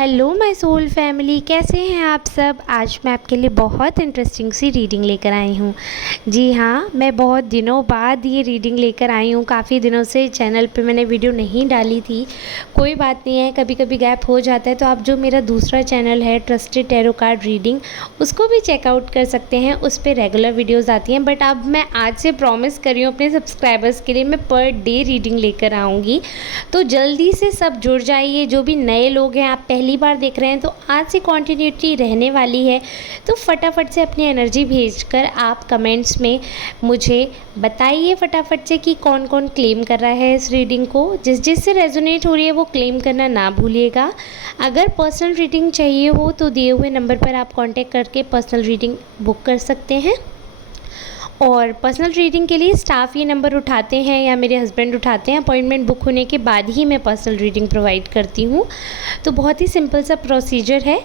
Hello my soul family, कैसे हैं आप सब। आज मैं आपके लिए बहुत इंटरेस्टिंग सी रीडिंग लेकर आई हूँ। जी हाँ, मैं बहुत दिनों बाद ये रीडिंग लेकर आई हूँ। काफ़ी दिनों से चैनल पे मैंने वीडियो नहीं डाली थी। कोई बात नहीं है, कभी कभी गैप हो जाता है, तो आप जो मेरा दूसरा चैनल है ट्रस्टेड टैरो कार्ड रीडिंग, उसको भी चेकआउट कर सकते हैं। उस पर रेगुलर वीडियोज़ आती हैं। बट अब मैं आज से प्रॉमिस कर रही हूँ अपने सब्सक्राइबर्स के लिए, मैं पर डे रीडिंग लेकर आऊँगी। तो जल्दी से सब जुड़ जाइए। जो भी नए लोग हैं, आप पहली बार देख रहे हैं, तो आज से कंटिन्यूटी रहने वाली है। तो फटाफट से अपनी एनर्जी भेजकर आप कमेंट्स में मुझे बताइए फटाफट से कि कौन कौन क्लेम कर रहा है इस रीडिंग को। जिससे रेजोनेट हो रही है वो क्लेम करना ना भूलिएगा। अगर पर्सनल रीडिंग चाहिए हो तो दिए हुए नंबर पर आप कांटेक्ट करके पर्सनल रीडिंग बुक कर सकते हैं। और पर्सनल रीडिंग के लिए स्टाफ ये नंबर उठाते हैं या मेरे हस्बैंड उठाते हैं। अपॉइंटमेंट बुक होने के बाद ही मैं पर्सनल रीडिंग प्रोवाइड करती हूँ। तो बहुत ही सिंपल सा प्रोसीजर है।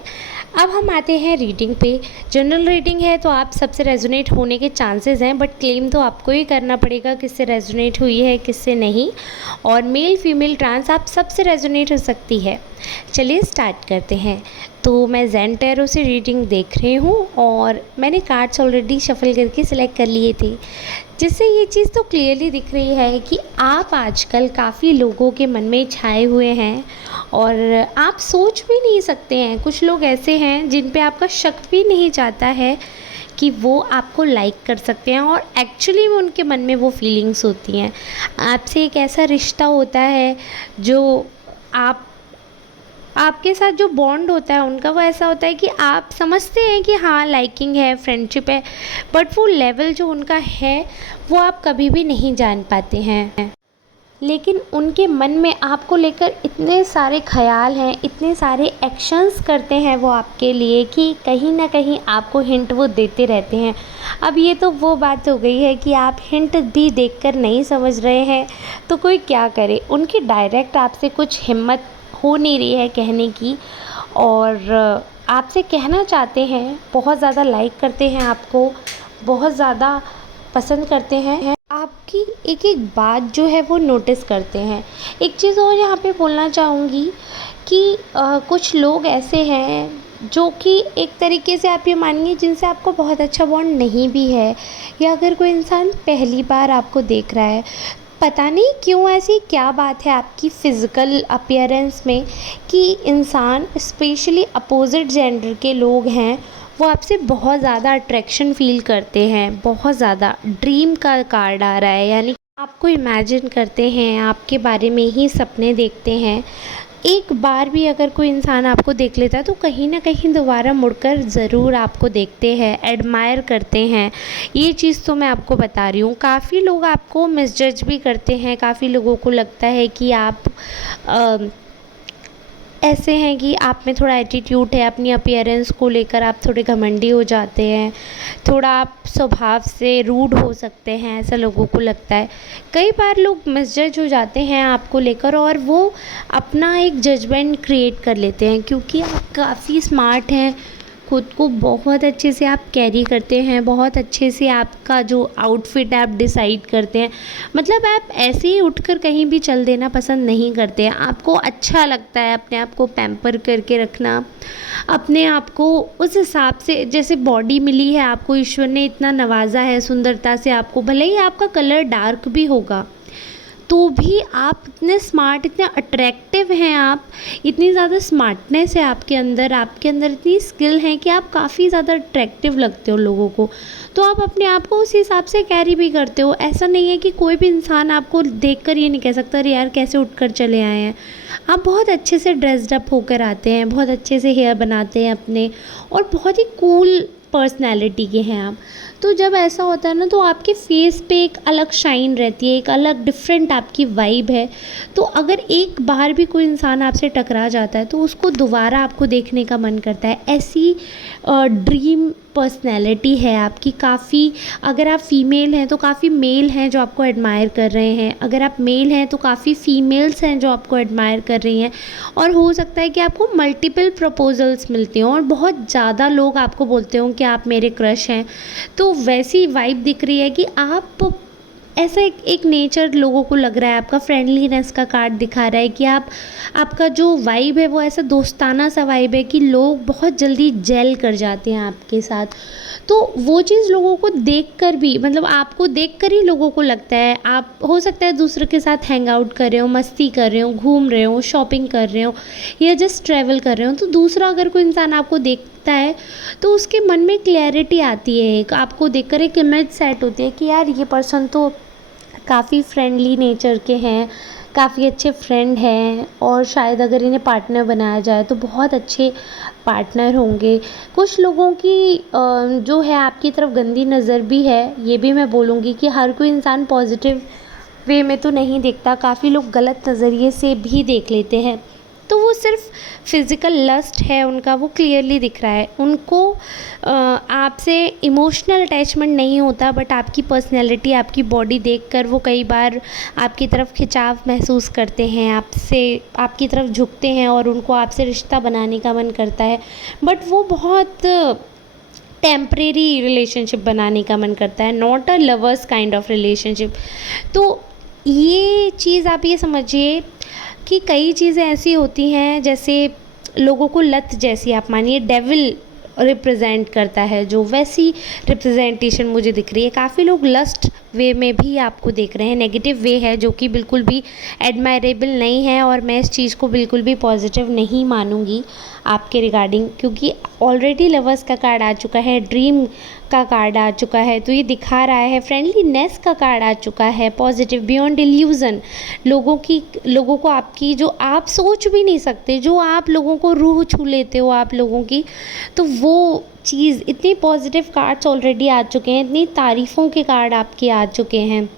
अब हम आते हैं रीडिंग पे। जनरल रीडिंग है तो आप सबसे रेजोनेट होने के चांसेस हैं, बट क्लेम तो आपको ही करना पड़ेगा किससे रेजोनेट हुई है किससे नहीं। और मेल फीमेल ट्रांस आप सबसे रेजोनेट हो सकती है। चलिए स्टार्ट करते हैं। तो मैं ज़ेन टैरो से रीडिंग देख रही हूँ और मैंने कार्ड्स ऑलरेडी शफल करके सिलेक्ट कर लिए थे, जिससे ये चीज़ तो क्लियरली दिख रही है कि आप आजकल काफ़ी लोगों के मन में छाए हुए हैं और आप सोच भी नहीं सकते हैं। कुछ लोग ऐसे हैं जिन पे आपका शक भी नहीं जाता है कि वो आपको लाइक कर सकते हैं, और एक्चुअली में उनके मन में वो फीलिंग्स होती हैं। आपसे एक ऐसा रिश्ता होता है जो आपके साथ जो बॉन्ड होता है उनका, वो ऐसा होता है कि आप समझते हैं कि हाँ लाइकिंग है, फ्रेंडशिप है, बट वो लेवल जो उनका है वो आप कभी भी नहीं जान पाते हैं। लेकिन उनके मन में आपको लेकर इतने सारे ख्याल हैं, इतने सारे एक्शंस करते हैं वो आपके लिए कि कहीं ना कहीं आपको हिंट वो देते रहते हैं। अब ये तो वो बात हो गई है कि आप हिंट भी देखकर नहीं समझ रहे हैं तो कोई क्या करे। उनकी डायरेक्ट आपसे कुछ हिम्मत हो नहीं रही है कहने की, और आपसे कहना चाहते हैं, बहुत ज़्यादा लाइक करते हैं आपको, बहुत ज़्यादा पसंद करते हैं, आपकी एक एक बात जो है वो नोटिस करते हैं। एक चीज़ और यहाँ पे बोलना चाहूँगी कि कुछ लोग ऐसे हैं जो कि एक तरीके से आप ये मानिए जिनसे आपको बहुत अच्छा बॉन्ड नहीं भी है, या अगर कोई इंसान पहली बार आपको देख रहा है, पता नहीं क्यों ऐसी क्या बात है आपकी फ़िज़िकल अपीयरेंस में कि इंसान, स्पेशली अपोजिट जेंडर के लोग हैं, वो आपसे बहुत ज़्यादा अट्रैक्शन फ़ील करते हैं। बहुत ज़्यादा ड्रीम का कार्ड आ रहा है, यानी आपको इमेजिन करते हैं, आपके बारे में ही सपने देखते हैं। एक बार भी अगर कोई इंसान आपको देख लेता है तो कहीं ना कहीं दोबारा मुड़कर ज़रूर आपको देखते हैं, एडमायर करते हैं। ये चीज़ तो मैं आपको बता रही हूँ। काफ़ी लोग आपको मिसजज भी करते हैं। काफ़ी लोगों को लगता है कि आप ऐसे हैं कि आप में थोड़ा एटीट्यूड है, अपनी अपीयरेंस को लेकर आप थोड़े घमंडी हो जाते हैं, थोड़ा आप स्वभाव से रूड हो सकते हैं, ऐसा लोगों को लगता है। कई बार लोग मिसजज हो जाते हैं आपको लेकर और वो अपना एक जजमेंट क्रिएट कर लेते हैं, क्योंकि आप काफ़ी स्मार्ट हैं, खुद को बहुत अच्छे से आप कैरी करते हैं, बहुत अच्छे से आपका जो आउटफिट आप डिसाइड करते हैं। मतलब आप ऐसे ही उठकर कहीं भी चल देना पसंद नहीं करते हैं। आपको अच्छा लगता है अपने आप को पैम्पर करके रखना, अपने आप को उस हिसाब से, जैसे बॉडी मिली है आपको, ईश्वर ने इतना नवाजा है सुंदरता से आपको, भले ही आपका कलर डार्क भी होगा तो भी आप इतने स्मार्ट, इतने अट्रैक्टिव हैं, आप इतनी ज़्यादा स्मार्टनेस है आपके अंदर इतनी स्किल है कि आप काफ़ी ज़्यादा अट्रैक्टिव लगते हो लोगों को। तो आप अपने आप को उस हिसाब से कैरी भी करते हो। ऐसा नहीं है कि कोई भी इंसान आपको देखकर ये नहीं कह सकता अरे यार कैसे उठकर चले आए हैं। आप बहुत अच्छे से ड्रेस्ड अप होकर आते हैं, बहुत अच्छे से हेयर बनाते हैं अपने, और बहुत ही कूल पर्सनैलिटी के हैं आप। तो जब ऐसा होता है ना, तो आपके फेस पे एक अलग शाइन रहती है, एक अलग डिफरेंट आपकी वाइब है। तो अगर एक बार भी कोई इंसान आपसे टकरा जाता है तो उसको दोबारा आपको देखने का मन करता है। ऐसी ड्रीम पर्सनैलिटी है आपकी काफ़ी। अगर आप फीमेल हैं तो काफ़ी मेल हैं जो आपको एडमायर कर रहे हैं, अगर आप मेल हैं तो काफ़ी फीमेल्स हैं जो आपको एडमायर कर रही हैं, और हो सकता है कि आपको मल्टीपल प्रपोजल्स मिलती हों और बहुत ज़्यादा लोग आपको बोलते हों कि आप मेरे क्रश हैं। तो वैसी वाइब दिख रही है कि आप ऐसा एक एक नेचर लोगों को लग रहा है, आपका फ्रेंडलीनेस का कार्ड दिखा रहा है कि आपका जो वाइब है वो ऐसा दोस्ताना सा वाइब है कि लोग बहुत जल्दी जेल कर जाते हैं आपके साथ। तो वो चीज़ लोगों को देखकर भी, मतलब आपको देखकर ही लोगों को लगता है, आप हो सकता है दूसरे के साथ हैंग आउट कर रहे हो, मस्ती कर रहे हो, घूम रहे हो, शॉपिंग कर रहे हो या जस्ट ट्रैवल कर रहे हो, तो दूसरा अगर कोई इंसान आपको देखता है तो उसके मन में क्लैरिटी आती है, एक आपको देखकर एक इमेज सेट होती है कि यार ये पर्सन तो काफ़ी फ्रेंडली नेचर के हैं, काफ़ी अच्छे फ्रेंड हैं और शायद अगर इन्हें पार्टनर बनाया जाए तो बहुत अच्छे पार्टनर होंगे। कुछ लोगों की जो है आपकी तरफ गंदी नज़र भी है, ये भी मैं बोलूँगी कि हर कोई इंसान पॉजिटिव वे में तो नहीं देखता, काफ़ी लोग गलत नज़रिए से भी देख लेते हैं। तो वो सिर्फ फिज़िकल लस्ट है उनका, वो क्लियरली दिख रहा है उनको। आपसे इमोशनल अटैचमेंट नहीं होता, बट आपकी पर्सनैलिटी, आपकी बॉडी देखकर वो कई बार आपकी तरफ खिंचाव महसूस करते हैं, आपसे आपकी तरफ झुकते हैं और उनको आपसे रिश्ता बनाने का मन करता है, बट वो बहुत टेम्परेरी रिलेशनशिप बनाने का मन करता है, not a lovers kind of relationship. तो ये चीज़ आप ये समझिए कि कई चीज़ें ऐसी होती हैं, जैसे लोगों को लत जैसी, आप मानिए डेविल रिप्रेजेंट करता है जो, वैसी रिप्रेजेंटेशन मुझे दिख रही है। काफ़ी लोग लस्ट वे में भी आपको देख रहे हैं, नेगेटिव वे है जो कि बिल्कुल भी एडमायरेबल नहीं है, और मैं इस चीज़ को बिल्कुल भी पॉजिटिव नहीं मानूंगी आपके रिगार्डिंग, क्योंकि ऑलरेडी लवर्स का कार्ड आ चुका है, ड्रीम का कार्ड आ चुका है, तो ये दिखा रहा है, फ्रेंडलीनेस का कार्ड आ चुका है, पॉजिटिव बियॉन्ड इल्यूज़न, लोगों को आपकी जो आप सोच भी नहीं सकते, जो आप लोगों को रूह छू लेते हो आप लोगों की, तो वो चीज़, इतनी पॉजिटिव कार्ड्स ऑलरेडी आ चुके हैं, इतनी तारीफ़ों के कार्ड आपके आ चुके हैं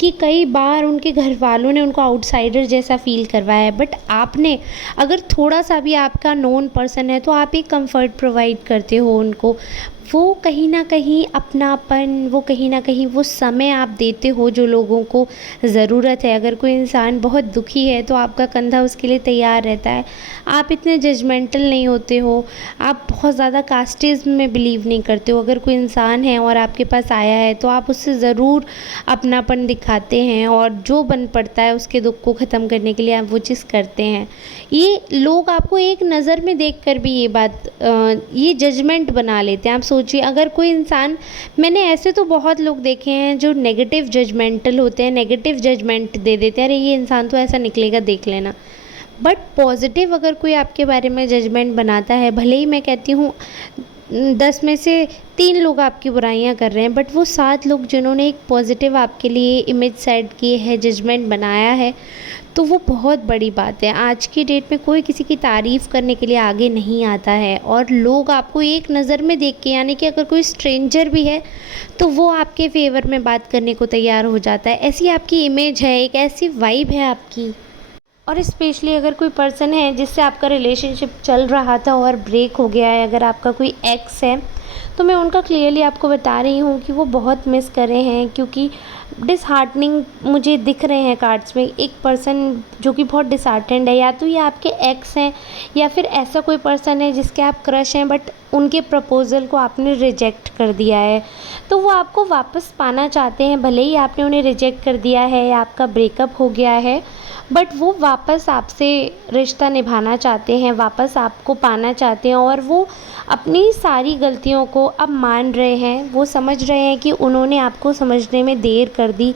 कि कई बार उनके घर वालों ने उनको आउटसाइडर जैसा फ़ील करवाया है, बट आपने अगर थोड़ा सा भी आपका नोन पर्सन है तो आप एक कंफर्ट प्रोवाइड करते हो उनको। वो कहीं ना कहीं अपनापन, वो कहीं ना कहीं वो समय आप देते हो जो लोगों को ज़रूरत है। अगर कोई इंसान बहुत दुखी है तो आपका कंधा उसके लिए तैयार रहता है। आप इतने जजमेंटल नहीं होते हो, आप बहुत ज़्यादा कास्टिज़्म में बिलीव नहीं करते हो। अगर कोई इंसान है और आपके पास आया है तो आप उससे ज़रूर अपनापन दिखाते हैं, और जो बन पड़ता है उसके दुख को ख़त्म करने के लिए आप वो चीज़ करते हैं। ये लोग आपको एक नज़र में देखकर भी ये जजमेंट बना लेते हैं। आप सोचिए, अगर कोई इंसान, मैंने ऐसे तो बहुत लोग देखे हैं जो नेगेटिव जजमेंटल होते हैं, नेगेटिव जजमेंट दे देते हैं, अरे ये इंसान तो ऐसा निकलेगा, देख लेना। बट पॉजिटिव अगर कोई आपके बारे में जजमेंट बनाता है, भले ही मैं कहती हूँ 10 में से 3 लोग आपकी बुराइयां कर रहे हैं, बट वो 7 लोग जिन्होंने एक पॉजिटिव आपके लिए इमेज सेट की है, जजमेंट बनाया है, तो वो बहुत बड़ी बात है। आज की डेट में कोई किसी की तारीफ़ करने के लिए आगे नहीं आता है, और लोग आपको एक नज़र में देख के, यानी कि अगर कोई स्ट्रेंजर भी है तो वो आपके फेवर में बात करने को तैयार हो जाता है। ऐसी आपकी इमेज है, एक ऐसी वाइब है आपकी। और स्पेशली अगर कोई पर्सन है जिससे आपका रिलेशनशिप चल रहा था और ब्रेक हो गया है, अगर आपका कोई एक्स है, तो मैं उनका क्लियरली आपको बता रही हूँ कि वो बहुत मिस कर रहे हैं, क्योंकि डिसहार्टनिंग मुझे दिख रहे हैं कार्ड्स में। एक पर्सन जो कि बहुत डिसहार्टेंड है, या तो ये आपके एक्स हैं या फिर ऐसा कोई पर्सन है जिसके आप क्रश हैं, बट उनके प्रपोज़ल को आपने रिजेक्ट कर दिया है, तो वो आपको वापस पाना चाहते हैं। भले ही आपने उन्हें रिजेक्ट कर दिया है या आपका ब्रेकअप हो गया है, बट वो वापस आपसे रिश्ता निभाना चाहते हैं, वापस आपको पाना चाहते हैं, और वो अपनी सारी गलतियों को अब मान रहे हैं। वो समझ रहे हैं कि उन्होंने आपको समझने में देर कर दी।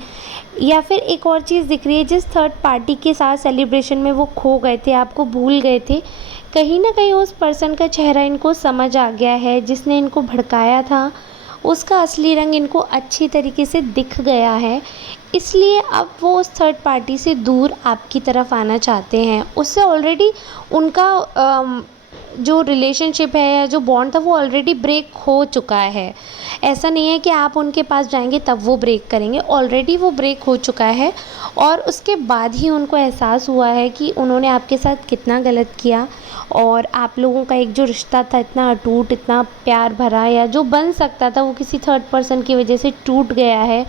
या फिर एक और चीज़ दिख रही है, जिस थर्ड पार्टी के साथ सेलिब्रेशन में वो खो गए थे, आपको भूल गए थे, कहीं ना कहीं उस पर्सन का चेहरा इनको समझ आ गया है, जिसने इनको भड़काया था उसका असली रंग इनको अच्छी तरीके से दिख गया है। इसलिए अब वो उस थर्ड पार्टी से दूर आपकी तरफ आना चाहते हैं। उससे ऑलरेडी उनका जो रिलेशनशिप है या जो बॉन्ड था वो ऑलरेडी ब्रेक हो चुका है। ऐसा नहीं है कि आप उनके पास जाएंगे तब वो ब्रेक करेंगे, ऑलरेडी वो ब्रेक हो चुका है, और उसके बाद ही उनको एहसास हुआ है कि उन्होंने आपके साथ कितना गलत किया, और आप लोगों का एक जो रिश्ता था इतना अटूट, इतना प्यार भरा, या जो बन सकता था वो किसी थर्ड पर्सन की वजह से टूट गया है।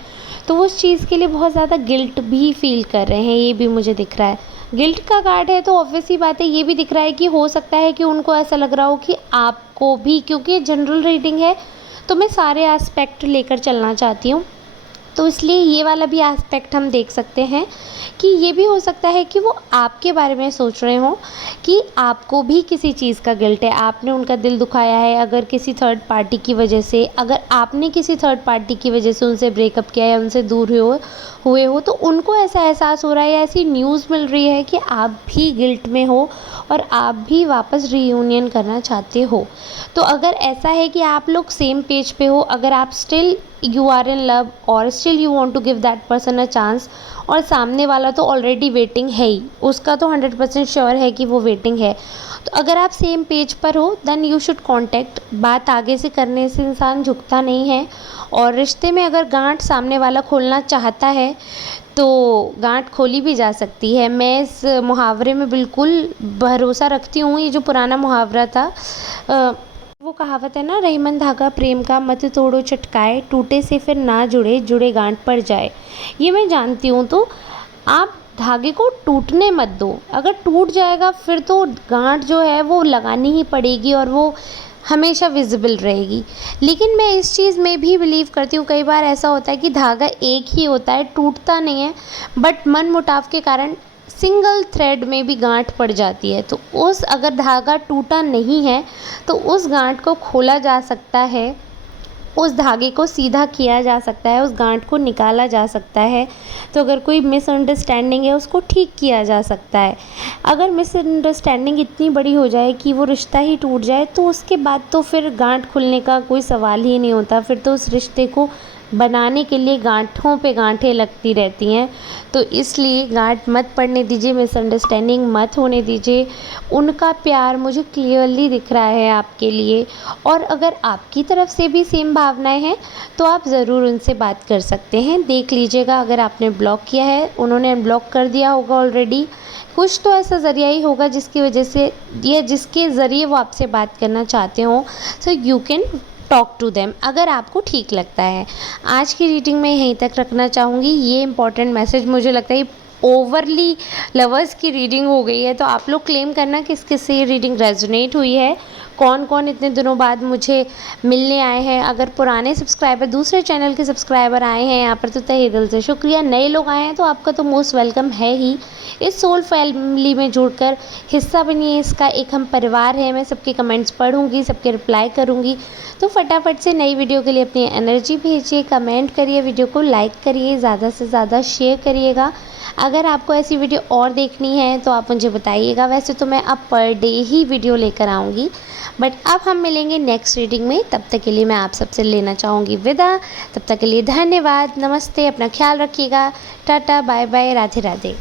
तो वो उस चीज़ के लिए बहुत ज़्यादा गिल्ट भी फील कर रहे हैं, ये भी मुझे दिख रहा है। गिल्ट का कार्ड है तो ऑब्वियस ही बात है, ये भी दिख रहा है कि हो सकता है कि उनको ऐसा लग रहा हो कि आपको भी, क्योंकि ये जनरल रीडिंग है तो मैं सारे एस्पेक्ट लेकर चलना चाहती हूँ, तो इसलिए ये वाला भी एस्पेक्ट हम देख सकते हैं कि ये भी हो सकता है कि वो आपके बारे में सोच रहे हों कि आपको भी किसी चीज़ का गिल्ट है, आपने उनका दिल दुखाया है अगर किसी थर्ड पार्टी की वजह से, अगर आपने किसी थर्ड पार्टी की वजह से उनसे ब्रेकअप किया या उनसे दूर हुए हो तो उनको ऐसा एहसास हो रहा है या ऐसी न्यूज़ मिल रही है कि आप भी गिल्ट में हो और आप भी वापस रीयूनियन करना चाहते हो। तो अगर ऐसा है कि आप लोग सेम पेज पे हो, अगर आप still you are in love और still you want to give that person a chance, और सामने वाला तो ऑलरेडी वेटिंग है ही, उसका तो 100% श्योर है कि वो वेटिंग है, तो अगर आप सेम पेज पर हो देन यू शुड कॉन्टैक्ट। बात आगे से करने से इंसान झुकता नहीं है, और रिश्ते में अगर गांठ सामने वाला खोलना चाहता है तो गांठ खोली भी जा सकती है। मैं इस मुहावरे में बिल्कुल भरोसा रखती हूँ। ये जो पुराना मुहावरा था, वो कहावत है ना, रहीमन धागा प्रेम का मत तोड़ो चटकाए, टूटे से फिर ना जुड़े जुड़े गांठ पड़ जाए। ये मैं जानती हूँ। तो आप धागे को टूटने मत दो, अगर टूट जाएगा फिर तो गांठ जो है वो लगानी ही पड़ेगी और वो हमेशा विजिबल रहेगी। लेकिन मैं इस चीज़ में भी बिलीव करती हूँ, कई बार ऐसा होता है कि धागा एक ही होता है, टूटता नहीं है, बट मन मुटाव के कारण सिंगल थ्रेड में भी गांठ पड़ जाती है। तो उस अगर धागा टूटा नहीं है तो उस गांठ को खोला जा सकता है, उस धागे को सीधा किया जा सकता है, उस गांठ को निकाला जा सकता है। तो अगर कोई मिसअंडरस्टैंडिंग है उसको ठीक किया जा सकता है। अगर मिसअंडरस्टैंडिंग इतनी बड़ी हो जाए कि वो रिश्ता ही टूट जाए तो उसके बाद तो फिर गांठ खुलने का कोई सवाल ही नहीं होता, फिर तो उस रिश्ते को बनाने के लिए गांठों पे गांठें लगती रहती हैं। तो इसलिए गांठ मत पड़ने दीजिए, मिसअंडरस्टैंडिंग मत होने दीजिए। उनका प्यार मुझे क्लियरली दिख रहा है आपके लिए, और अगर आपकी तरफ से भी सेम भावनाएं हैं तो आप ज़रूर उनसे बात कर सकते हैं। देख लीजिएगा, अगर आपने ब्लॉक किया है, उन्होंने अनब्लॉक कर दिया होगा ऑलरेडी, कुछ तो ऐसा ज़रिया ही होगा जिसकी वजह से या जिसके ज़रिए वो आपसे बात करना चाहते हों। So you can talk to them अगर आपको ठीक लगता है। आज की रीडिंग में यहीं तक रखना चाहूँगी। ये इंपॉर्टेंट मैसेज मुझे लगता है ओवरली लवर्स की रीडिंग हो गई है, तो आप लोग क्लेम करना किस किस से ये रीडिंग रेजोनेट हुई है, कौन कौन इतने दिनों बाद मुझे मिलने आए हैं। अगर पुराने सब्सक्राइबर, दूसरे चैनल के सब्सक्राइबर आए हैं यहाँ पर तो तहे दिल से शुक्रिया। नए लोग आए हैं तो आपका तो मोस्ट वेलकम है ही। इस सोल फैमिली में जुड़कर हिस्सा बनिए, इसका एक हम परिवार है। मैं सबके कमेंट्स पढ़ूंगी, सबके रिप्लाई करूंगी। तो फटाफट से नई वीडियो के लिए अपनी एनर्जी भेजिए, कमेंट करिए, वीडियो को लाइक करिए, ज़्यादा से ज़्यादा शेयर करिएगा। अगर आपको ऐसी वीडियो और देखनी है तो आप मुझे बताइएगा। वैसे तो मैं अब पर डे ही वीडियो लेकर आऊँगी, बट अब हम मिलेंगे नेक्स्ट रीडिंग में। तब तक के लिए मैं आप सबसे लेना चाहूँगी विदा। तब तक के लिए धन्यवाद, नमस्ते, अपना ख्याल रखिएगा, टाटा, बाय बाय, राधे राधे।